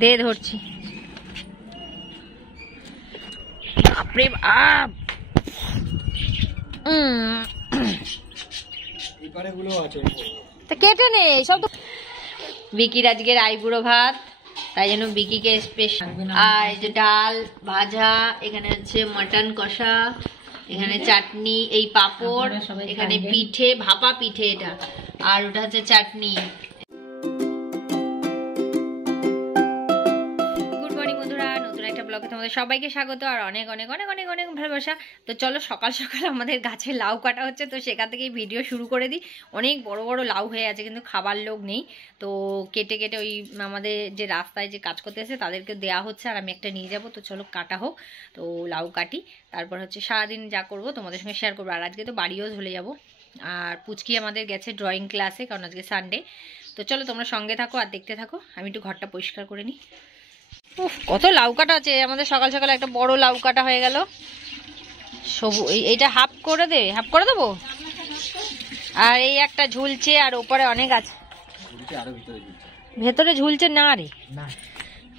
দে ধরছি। বাপরে বাপ, তা কেটে নে সব তো। বিকির আজকের আইবুড়ো ভাত, তাই জন্য বিকিকে স্পেশাল। আর এই যে ডাল ভাজা, এখানে হচ্ছে মটন কষা, এখানে চাটনি, এই পাপড়, এখানে পিঠে, ভাপা পিঠে এটা, আর ওটা হচ্ছে চাটনি। তোমাদের সবাইকে স্বাগত আর অনেক অনেক অনেক অনেক অনেক ভালোবাসা। তো চলো সকাল সকাল আমাদের গাছে লাউ কাটা হচ্ছে, তো সেখান থেকেই ভিডিও শুরু করে দিই। অনেক বড় বড় লাউ হয়ে আছে, কিন্তু খাবার লোক নেই, তো কেটে কেটে ওই আমাদের যে রাস্তায় যে কাজ করতে এসে তাদেরকে দেওয়া হচ্ছে, আর আমি একটা নিয়ে যাব। তো চলো কাটা হোক, তো লাউ কাটি, তারপর হচ্ছে সারাদিন যা করব তোমাদের সঙ্গে শেয়ার করবো। আর আজকে তো বাড়িও চলে যাব। আর পুচকি আমাদের গেছে ড্রয়িং ক্লাসে, কারণ আজকে সানডে। তো চলো তোমরা সঙ্গে থাকো আর দেখতে থাকো, আমি একটু ঘরটা পরিষ্কার করে নিই। কত লাউ কাটা আছে আমাদের, সকাল সকাল একটা বড় লাউ কাটা হয়ে গেল। সবু এইটা হাফ করে দে, হাফ করে দেবো। আর এই একটা ঝুলছে, আর ওপরে অনেক আছে, ভেতরে ঝুলছে না রে,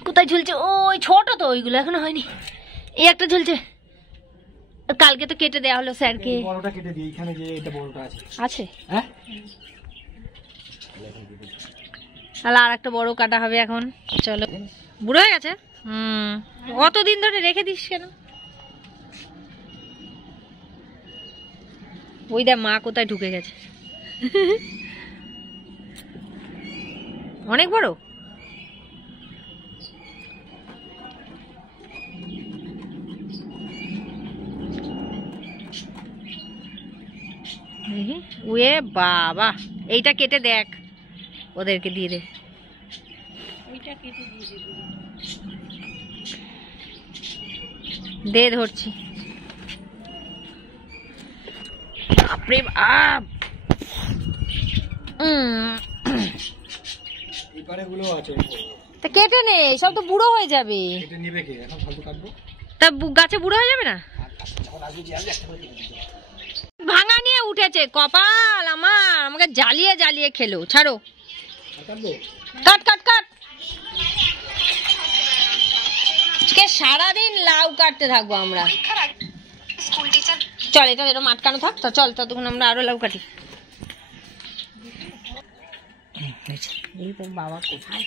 কোথায় ঝুলছে? ওই ছোট তো, ওইগুলো এখনো হয়নি। এই একটা ঝুলছে, কালকে তো কেটে দেওয়া হলো স্যারকে। বড়টা কেটে দিই, এখানে যে এটা বড়টা আছে হ্যাঁ, তাহলে আর একটা বড় কাটা হবে এখন। চলো, বুড়ো হয়ে গেছে। অতদিন ধরে রেখে দিস কেন? ওই দেখ মা কোথায় ঢুকে গেছে। অনেক বড়। ওয়ে বাবা, এইটা কেটে দেখ, ওদেরকে দিয়ে দে। দে ধরছি। বাপরে বাপ, তা কেটে নে, সব তো বুড়ো হয়ে যাবে। তা গাছে বুড়ো হয়ে যাবে না? ভাঙা নিয়ে উঠেছে, কপাল আমার, আমাকে জ্বালিয়ে জ্বালিয়ে খেলো। ছাড়ো, কাট কাট কাট। সারাদিন লাউ কাটতে থাকবো আমরা। চল, এটা এরকম আটকানো থাক, তো চল ততক্ষণ আমরা আরো লাউ কাটি। বাবা কোথায়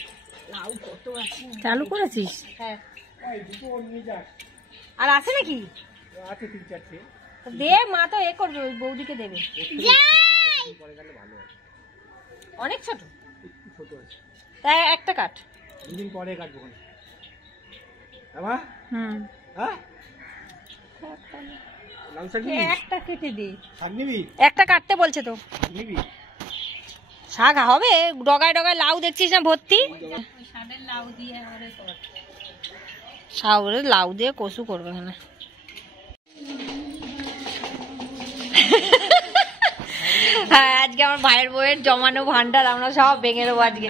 লাউ কত আছে, চালু করেছিস? হ্যাঁ, আর আছে নাকি? দে, মা তো এ করবে, ওই বৌদিকে দেবে। অনেক ছোট, তাই একটা কাট, দুদিন পরে কাটবো। একটা কেটে দি, একটা কাটতে বলছে তো। শাক হবে, ডগায় ডগায় লাউ দেখছিস না ভর্তি। লাউ দিয়ে কচু করবে এখানে। হ্যাঁ, আজকে আমার ভাইয়ের বউয়ের জমানো ভান্ডার আমরা সব ভেঙে দেবো আজকে।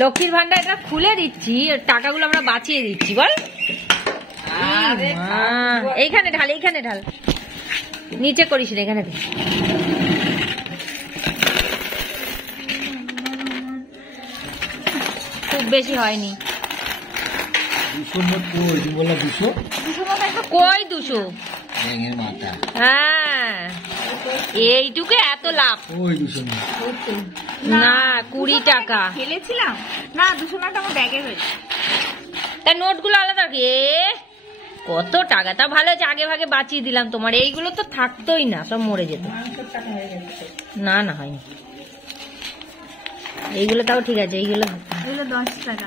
লক্ষ্মীর ভান্ডার এটা খুলে দিচ্ছি, টাকাগুলো আমরা বাঁচিয়ে দিচ্ছি। বল, এইখানে ঢাল, এইখানে ঢাল, নিচে করিস না, এখানে খুব বেশি হয়নি। কই 200? হ্যাঁ, এইটুকু এত লাভ না, 20 টাকা ফেলেছিলাম না, 200 টাকা আমার ব্যাগে হয়েছে। তা নোটগুলো আলাদা কি? কত টাকা, তা ভালো হয়েছে, আগে ভাগে বাঁচিয়ে দিলাম তোমার। এইগুলো তো থাকতোই না, সব মরে যেত। না না, হয়নি এইগুলো, তাও ঠিক আছে। এইগুলো 10 টাকা।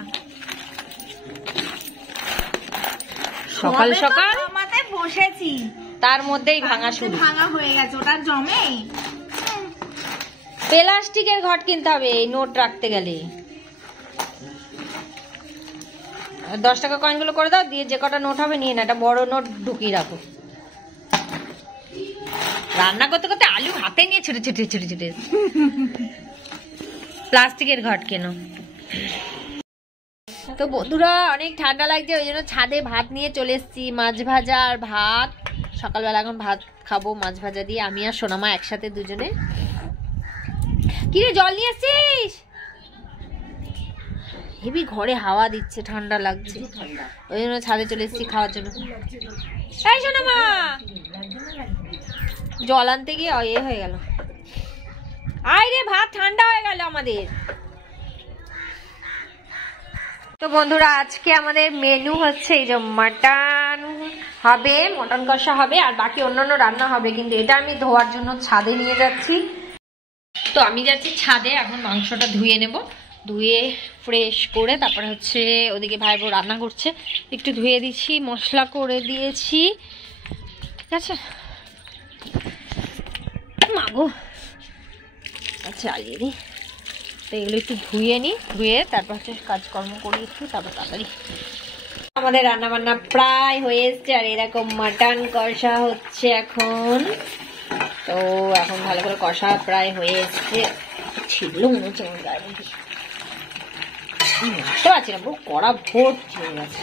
সকাল সকাল মাথায় বসেছি, তার মধ্যেই ভাঙা শুরু, ভাঙা হয়ে গেছে। ওটা জমে, প্লাস্টিকের ঘট কিনতে হবে এই নোট রাখতে গেলে। 10 টাকা কয়েনগুলো করে দাও, দিয়ে যে কটা নোট হবে নিয়ে না, একটা বড় নোট ঢুকিয়ে রাখো। রান্না করতে করতে আলু হাতে নিয়ে ছুটে ছুটে ছুটে ছুটে প্লাস্টিকের ঘট কেন। তো বন্ধুরা, অনেক ঠান্ডা লাগছে, ওই জন্য ছাদে ভাত নিয়ে চলে এসেছি। মাছ ভাজা আর ভাত, সকালবেলা এখন ভাত খাবো মাছ ভাজা দিয়ে, আমি আর সোনামা একসাথে দুজনে। কিরে, জল নিয়ে এসছিস? হেভি ঘরে হাওয়া দিচ্ছে, ঠান্ডা লাগছে, ওই জন্য ছাদে চলে এসেছি খাওয়ার জন্য। এই শোনো মা, জল আনতে গিয়ে হয়ে গেল। আয় রে, ভাত ঠান্ডা হয়ে গেল আমাদের। তো বন্ধুরা, আজকে আমাদের মেনু হচ্ছে এই যে মাটন হবে, মটন কষা হবে, আর বাকি অন্যান্য রান্না হবে, কিন্তু এটা আমি ধোয়ার জন্য ছাদে নিয়ে যাচ্ছি। তো আমি যাচ্ছি ছাদে, এখন মাংসটা ধুয়ে নেব, ধুয়ে ফ্রেশ করে তারপরে হচ্ছে ওদিকে ভাই বউ রান্না করছে, একটু ধুয়ে দিচ্ছি, মশলা করে দিয়েছি, ঠিক আছে। মাগো, চালিয়ে দিই। তো এগুলো একটু ধুয়ে নিই, ধুয়ে তারপর হচ্ছে কাজকর্ম করি একটু, তারপর তাড়াতাড়ি। আমাদের রান্না বান্না প্রায় হয়ে এসছে, আর এরকম মাটন কষা হচ্ছে এখন। তো এখন ভালো করে কষা প্রায় হয়ে এসছে। ছিল মনে হচ্ছে আমার গায়ে মধ্যে, বুঝতে পারছি না, পুরো কড়া ভর্তি হয়ে গেছে।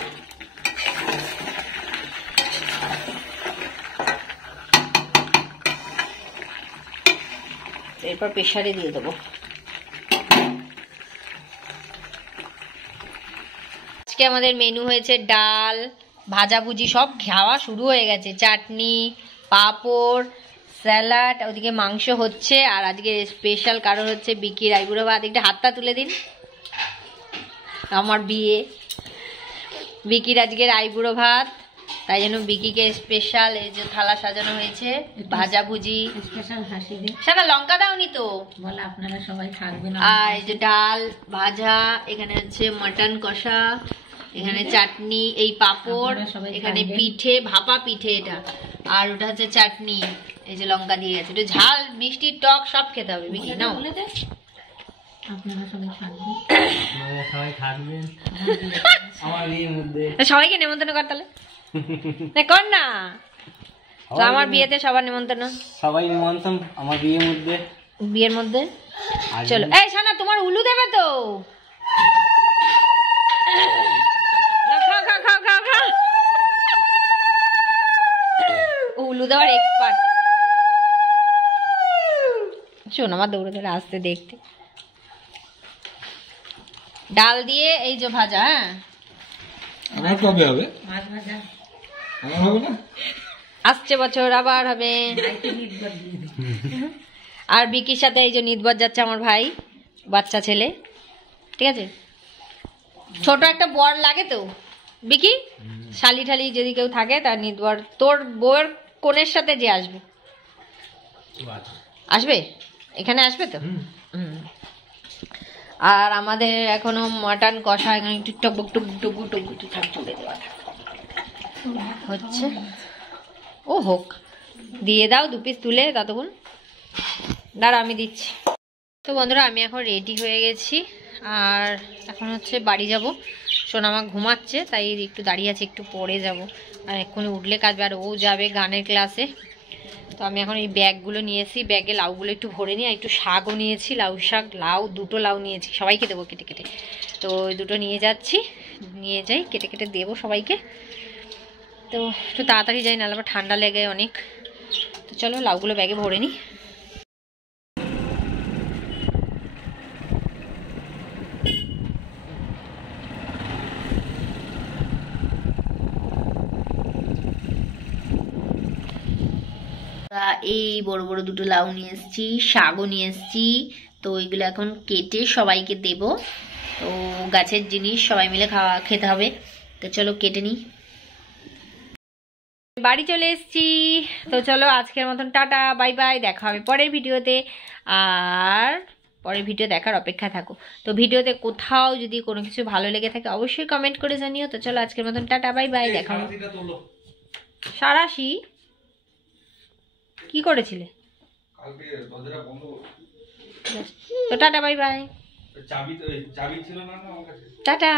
এরপর প্রেসারে দিয়ে দেবো। আজকে আমাদের মেনু হয়েছে ডাল, ভাজাভুজি, সব খাওয়া শুরু হয়ে গেছে, চাটনি, পাঁপড়, স্যালাড, ওদিকে মাংস হচ্ছে। আর আজকে স্পেশাল কারণ হচ্ছে বিকির আইবুড়ো ভাত। একটা হাতটা তুলে দিন, আমার বিয়ে, বিকির আজকের আইবুড়ো ভাত, তাই জন্য বিকিকে স্পেশাল এই যে থালা সাজানো হয়েছে, ভাজাভুজি, স্পেশাল হাসি দিন, সারা লঙ্কা দাওনি তো বলে আপনারা সবাই থাকবেন। আর এই যে ডাল ভাজা, এখানে হচ্ছে মটন কষা, এখানে চাটনি, এই পাঁপড়, এখানে পিঠে, ভাপা পিঠে এটা, আর ওটা হচ্ছে চাটনি, এই যে লঙ্কা দিয়ে গেছে, একটু ঝাল মিষ্টি টক সব খেতে হবে। বিকি নাও, আপনারা সবাই থাকবেন, সবাই থাকবেন আমার বিয়ের মধ্যে, সবাইকে নেমন্তন্ন কর তাহলে, কর না, আমার বিয়েতে সবার নেমন্তন্ন, সবাই নেমন্তন্ন আমার বিয়ের মধ্যে, বিয়ের মধ্যে চলো। এই শানা, তোমার উলু দেবে তো, উলু দেওয়ার এক্সপার্ট। শোন, আমার দৌড়ে দৌড়ে আসতে দেখতে। ডাল দিয়ে এই যে ভাজা, হ্যাঁ আমার কবে হবে? মাছ ভাজা আমার হবে না, আসছে বছর আবার হবে। আর বিকির সাথে এই যে নিদবর যাচ্ছে আমার ভাই, বাচ্চা ছেলে, ঠিক আছে। ছোট একটা বর লাগে তো বিকি, শালি ঠালি যদি কেউ থাকে তার নিদবর। তোর বউয়ের কোনের সাথে যে আসবে, আসবে এখানে আসবে তো। আর আমাদের এখনো মটন কষা, এখানে একটু টুকবুক টুকবুক টুকবুক টুকবুক তুলে দেওয়া হচ্ছে। ও হোক, দিয়ে দাও 2 পিস তুলে, ততক্ষণ দাঁড়া আমি দিচ্ছি। তো বন্ধুরা, আমি এখন রেডি হয়ে গেছি, আর এখন হচ্ছে বাড়ি যাব। সোনামা ঘুমাচ্ছে, তাই একটু দাঁড়িয়ে আছে, একটু পরে যাব, আর এক্ষুনি উঠলে কাজ। আর ও যাবে গানের ক্লাসে। তো আমি এখন এই ব্যাগগুলো নিয়েছি, ব্যাগে লাউগুলো একটু ভরে নিই, আর একটু শাকও নিয়েছি, লাউ শাক, লাউ 2টো লাউ নিয়েছি, সবাইকে দেবো কেটে কেটে। তো ওই 2টো নিয়ে যাচ্ছি, নিয়ে যাই, কেটে কেটে দেবো সবাইকে। তো একটু তাড়াতাড়ি যাই, নাহলে আবার ঠান্ডা লেগে অনেক। তো চলো লাউগুলো ব্যাগে ভরে নিই। এই বড় বড় 2টো লাউ নিয়ে এসেছি, শাকও নিয়ে এসেছি। তো এগুলো এখন কেটে সবাইকে দেব। তো গাছের জিনিস সবাই মিলে খেতে হবে। তো চলো কেটে নিই। বাড়ি চলে এসেছি। তো চলো আজকের মতন টাটা, বাই বাই, দেখা হবে পরের ভিডিওতে। আর পরের ভিডিও দেখার অপেক্ষা থাকো। তো ভিডিওতে কোথাও যদি কোনো কিছু ভালো লেগে থাকে অবশ্যই কমেন্ট করে জানিও। তো চলো আজকের মতন টাটা, বাই বাই, দেখা হবে। সারাশি কি করেছিলে? তো টাটা, বাই বাই, টাটা।